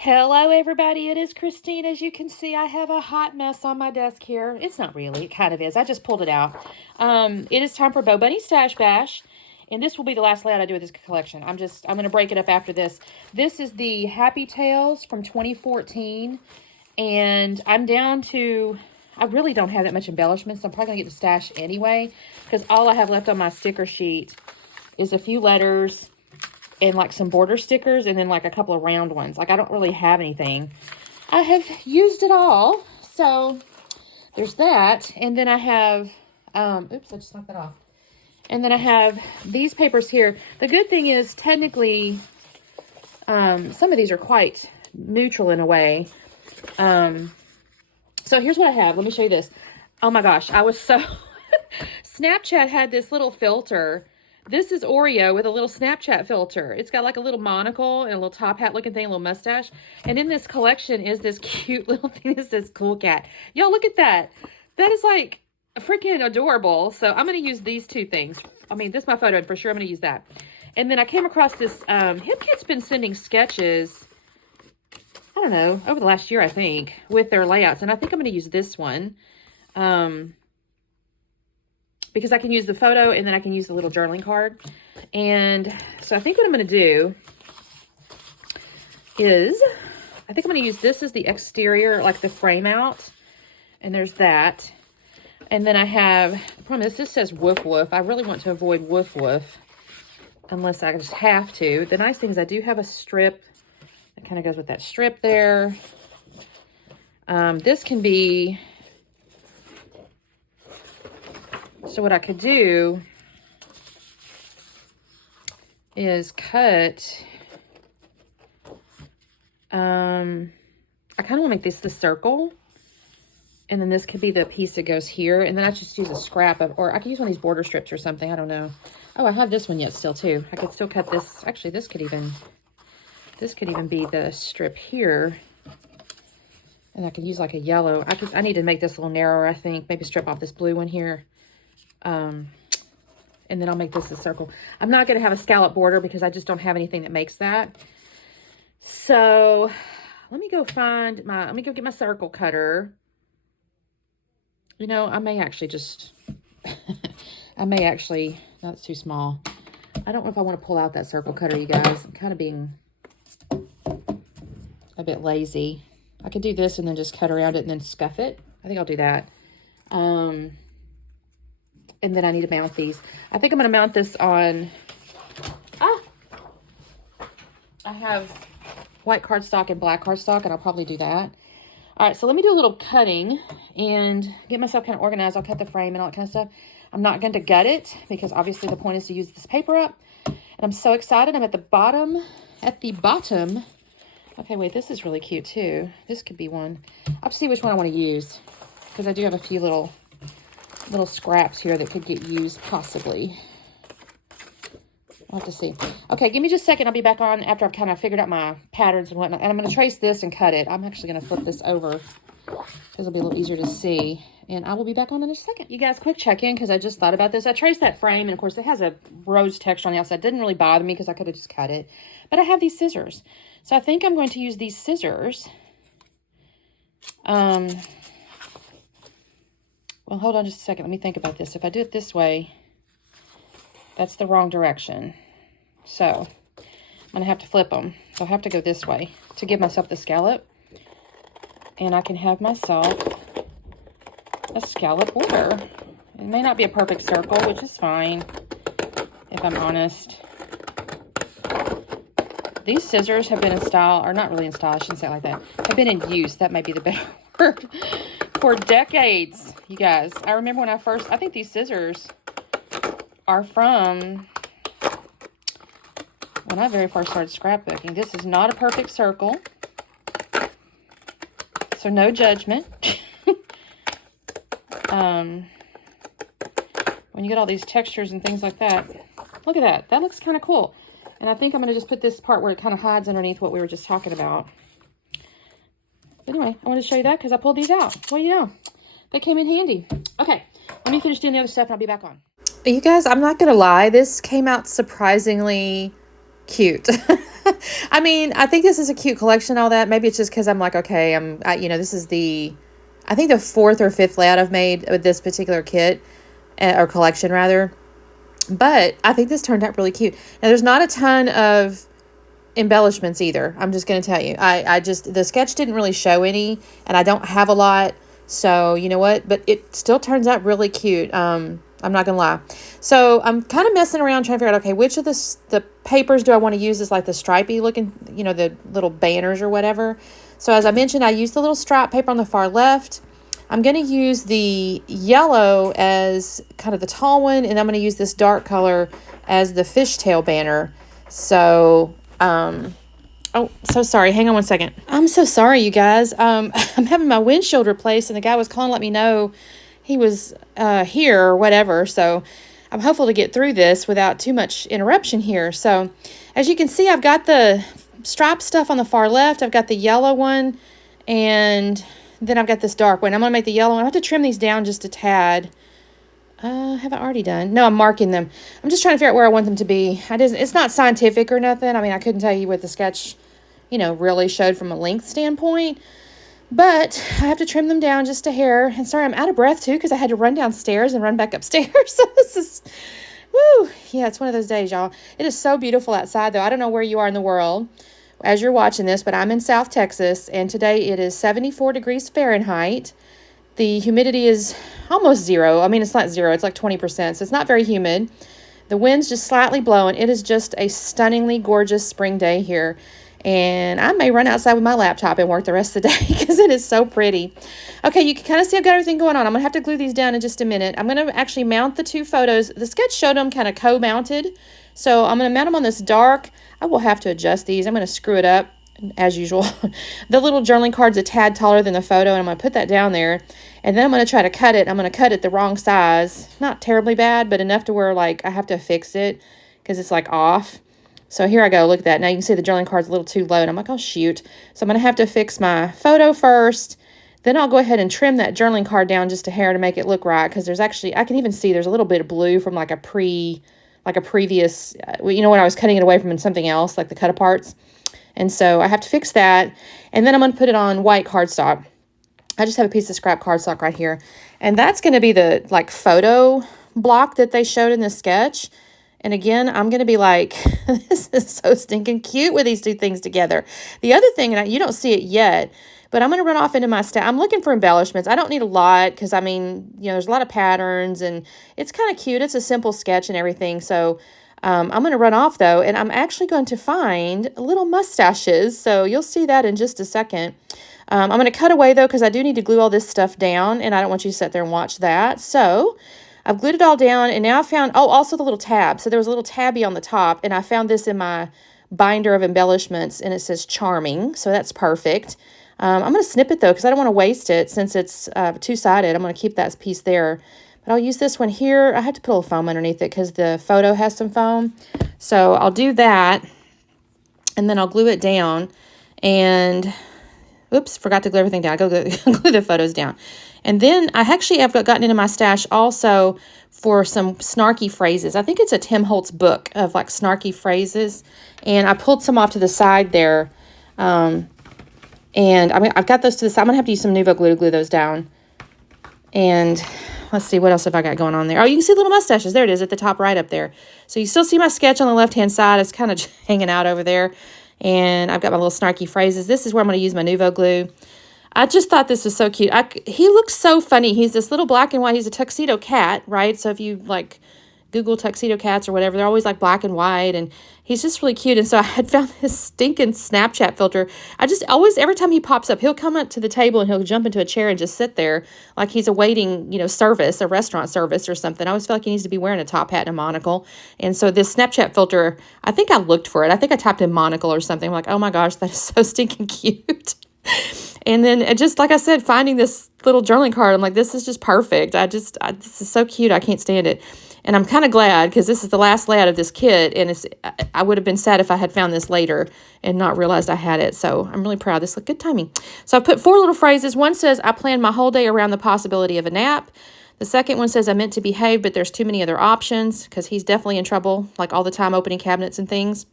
Hello everybody, it is Christine. As you can see, I have a hot mess on my desk here. It's not really, it kind of is. I just pulled it out. It is time for BoBunny Stash Bash, and this will be the last layout I do with this collection. I'm going to break it up after this. This is the Happy Tales from 2014, and I'm down to, I really don't have that much embellishments. I'm probably going to get the stash anyway, because all I have left on my sticker sheet is a few letters, and like some border stickers, and then like a couple of round ones. Like I don't really have anything. I have used it all. So there's that. And then I have, oops, I just knocked that off. And then I have these papers here. The good thing is technically, some of these are quite neutral in a way. So here's what I have. Let me show you this. Oh my gosh, I was so, Snapchat had this little filter. This is Oreo with a little Snapchat filter. It's got like a little monocle and a little top hat looking thing, a little mustache. And in this collection is this cute little thing that says Cool Cat. Y'all look at that. That is like freaking adorable. So I'm going to use these two things. I mean, this is my photo, and for sure I'm going to use that. And then I came across this, HipKit's been sending sketches, I don't know, over the last year, I think, with their layouts. And I think I'm going to use this one. Because I can use the photo and then I can use the little journaling card. And so I think what I'm going to do is, I think I'm going to use this as the exterior, like the frame out. And there's that. And then I have, the problem is this says woof woof. I really want to avoid woof woof unless I just have to. The nice thing is I do have a strip that kind of goes with that strip there. This can be, so what I could do is cut, I kind of want to make this the circle, and then this could be the piece that goes here, and then I just use a scrap of, or I could use one of these border strips or something, I don't know. Oh, I have this one yet still too. I could still cut this. Actually, this could even be the strip here. And I could use like a yellow. I need to make this a little narrower, I think. Maybe strip off this blue one here. And then I'll make this a circle. I'm not going to have a scallop border because I just don't have anything that makes that. So let me go find my, let me go get my circle cutter. You know, I may actually just, no, it's too small. I don't know if I want to pull out that circle cutter, you guys. I'm kind of being a bit lazy. I could do this and then just cut around it and then scuff it. I think I'll do that. And then I need to mount these. I think I'm going to mount this on, I have white cardstock and black cardstock, and I'll probably do that. All right, so let me do a little cutting and get myself kind of organized. I'll cut the frame and all that kind of stuff. I'm not going to gut it because obviously the point is to use this paper up. And I'm so excited. I'm at the bottom. Okay, wait, this is really cute too. This could be one. I'll have to see which one I want to use because I do have a few little scraps here that could get used possibly. I'll have to see. Okay, give me just a second. I'll be back on after I've kind of figured out my patterns and whatnot. And I'm going to trace this and cut it. I'm actually going to flip this over because it'll be a little easier to see. And I will be back on in just a second. You guys, quick check-in because I just thought about this. I traced that frame, and of course it has a rose texture on the outside. It didn't really bother me because I could have just cut it. But I have these scissors. So I think I'm going to use these scissors. Well, hold on just a second. Let me think about this. If I do it this way, that's the wrong direction. So I'm going to have to flip them. So I'll have to go this way to give myself the scallop. And I can have myself a scallop border. It may not be a perfect circle, which is fine, if I'm honest. These scissors have been in style, or not really in style, I shouldn't say it like that. Have been in use, that might be the better word, for decades, you guys. I remember when I think these scissors are from when I very first started scrapbooking. This is not a perfect circle, so no judgment. When you get all these textures and things like that, look at that. That looks kind of cool. And I think I'm going to just put this part where it kind of hides underneath what we were just talking about. But anyway, I wanted to show you that because I pulled these out. Well, you know, they came in handy. Okay, let me finish doing the other stuff and I'll be back on. You guys, I'm not going to lie. This came out surprisingly cute. I mean, I think this is a cute collection, all that. Maybe it's just because I'm like, okay, this is I think the fourth or fifth layout I've made with this particular kit, or collection rather. But I think this turned out really cute. Now, there's not a ton of embellishments either. I'm just going to tell you. The sketch didn't really show any, and I don't have a lot. So, you know what? But it still turns out really cute. I'm not going to lie. So, I'm kind of messing around trying to figure out, okay, which of the papers do I want to use as like the stripey looking, the little banners or whatever. So, as I mentioned, I used the little stripe paper on the far left. I'm going to use the yellow as kind of the tall one, and I'm going to use this dark color as the fishtail banner. So, oh, so sorry. Hang on one second. I'm so sorry, you guys. I'm having my windshield replaced, and the guy was calling to let me know he was here or whatever. So, I'm hopeful to get through this without too much interruption here. So, as you can see, I've got the striped stuff on the far left. I've got the yellow one, and then I've got this dark one. I'm going to make the yellow one. I have to trim these down just a tad. Have I already done? No, I'm marking them. I'm just trying to figure out where I want them to be. It's not scientific or nothing. I mean, I couldn't tell you what the sketch, really showed from a length standpoint. But I have to trim them down just a hair. And sorry, I'm out of breath too because I had to run downstairs and run back upstairs. So this is, woo. Yeah, it's one of those days, y'all. It is so beautiful outside, though. I don't know where you are in the world as you're watching this, but I'm in South Texas, and today it is 74 degrees Fahrenheit. The humidity is almost zero. I mean, it's not zero. It's like 20%, so it's not very humid. The wind's just slightly blowing. It is just a stunningly gorgeous spring day here, and I may run outside with my laptop and work the rest of the day because it is so pretty. Okay, you can kind of see I've got everything going on. I'm going to have to glue these down in just a minute. I'm going to actually mount the two photos. The sketch showed them kind of co-mounted, so I'm going to mount them on this dark. I will have to adjust these. I'm going to screw it up as usual. The little journaling card's a tad taller than the photo, and I'm going to put that down there. And then I'm going to try to cut it. I'm going to cut it the wrong size. Not terribly bad, but enough to where like I have to fix it because it's like off. So here I go. Look at that. Now you can see the journaling card's a little too low, and I'm like, oh, shoot. So I'm going to have to fix my photo first. Then I'll go ahead and trim that journaling card down just a hair to make it look right, because there's actually, I can even see there's a little bit of blue from like a previous, when I was cutting it away from something else, like the cut aparts. And so I have to fix that. And then I'm going to put it on white cardstock. I just have a piece of scrap cardstock right here. And that's going to be the like photo block that they showed in the sketch. And again, I'm going to be like, this is so stinking cute with these two things together. The other thing, and you don't see it yet, but I'm going to run off into my stash. I'm looking for embellishments. I don't need a lot because, I mean, there's a lot of patterns and it's kind of cute. It's a simple sketch and everything. So I'm going to run off, though, and I'm actually going to find little mustaches. So you'll see that in just a second. I'm going to cut away, though, because I do need to glue all this stuff down, and I don't want you to sit there and watch that. So I've glued it all down, and now I found, also the little tab. So there was a little tabby on the top, and I found this in my binder of embellishments, and it says charming. So that's perfect. I'm going to snip it, though, because I don't want to waste it since it's two-sided. I'm going to keep that piece there. But I'll use this one here. I have to put a little foam underneath it because the photo has some foam. So I'll do that, and then I'll glue it down. And, oops, forgot to glue everything down. I go glue the photos down. And then I've gotten into my stash also for some snarky phrases. I think it's a Tim Holtz book of, like, snarky phrases. And I pulled some off to the side there. And I've got those to the side. I'm going to have to use some Nuvo glue to glue those down. And let's see, what else have I got going on there? Oh, you can see little mustaches. There it is at the top right up there. So you still see my sketch on the left-hand side. It's kind of hanging out over there. And I've got my little snarky phrases. This is where I'm going to use my Nuvo glue. I just thought this was so cute. He looks so funny. He's this little black and white. He's a tuxedo cat, right? So if you, like, Google tuxedo cats or whatever, they're always like black and white, and he's just really cute. And so I had found this stinking Snapchat filter. Every time he pops up, he'll come up to the table and he'll jump into a chair and just sit there like he's awaiting, service, a restaurant service or something. I always feel like he needs to be wearing a top hat and a monocle. And so this Snapchat filter, I think I looked for it. I think I typed in monocle or something. I'm like, oh my gosh, that is so stinking cute. And then just like I said, finding this little journaling card, I'm like, this is just perfect. This is so cute. I can't stand it. And I'm kind of glad because this is the last layout of this kit, and I would have been sad if I had found this later and not realized I had it. So I'm really proud. This looked good timing. So I've put 4 little phrases. One says, I plan my whole day around the possibility of a nap. The second one says, I meant to behave, but there's too many other options, because he's definitely in trouble, like all the time opening cabinets and things.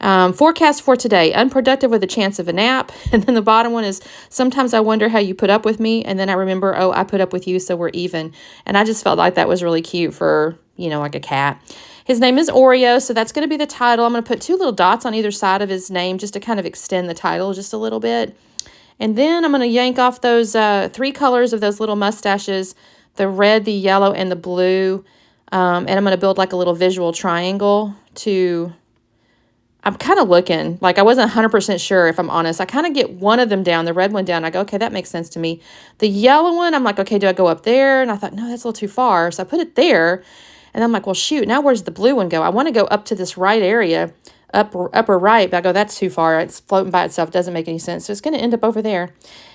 Forecast for today, unproductive with a chance of a nap. And then the bottom one is, sometimes I wonder how you put up with me. And then I remember, oh, I put up with you, so we're even. And I just felt like that was really cute for, you know, like a cat. His name is Oreo, so that's going to be the title. I'm going to put 2 little dots on either side of his name just to kind of extend the title just a little bit. And then I'm going to yank off those 3 colors of those little mustaches, the red, the yellow, and the blue. And I'm going to build like a little visual triangle to... I'm kind of looking, like I wasn't 100% sure, if I'm honest. I kind of get one of them down, the red one down. I go, okay, that makes sense to me. The yellow one, I'm like, okay, do I go up there? And I thought, no, that's a little too far. So I put it there. And I'm like, well, shoot, now where's the blue one go? I want to go up to this right area, upper right. But I go, that's too far. It's floating by itself. Doesn't make any sense. So it's going to end up over there.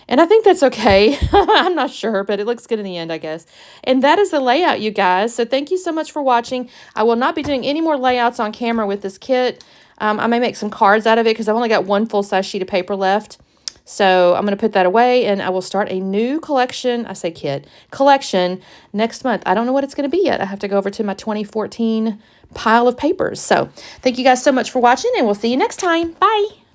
And I think that's okay. I'm not sure, but it looks good in the end, I guess. And that is the layout, you guys. So thank you so much for watching. I will not be doing any more layouts on camera with this kit. I may make some cards out of it because I've only got 1 full-size sheet of paper left. So I'm going to put that away, and I will start a new collection. I say collection next month. I don't know what it's going to be yet. I have to go over to my 2014 pile of papers. So thank you guys so much for watching, and we'll see you next time. Bye.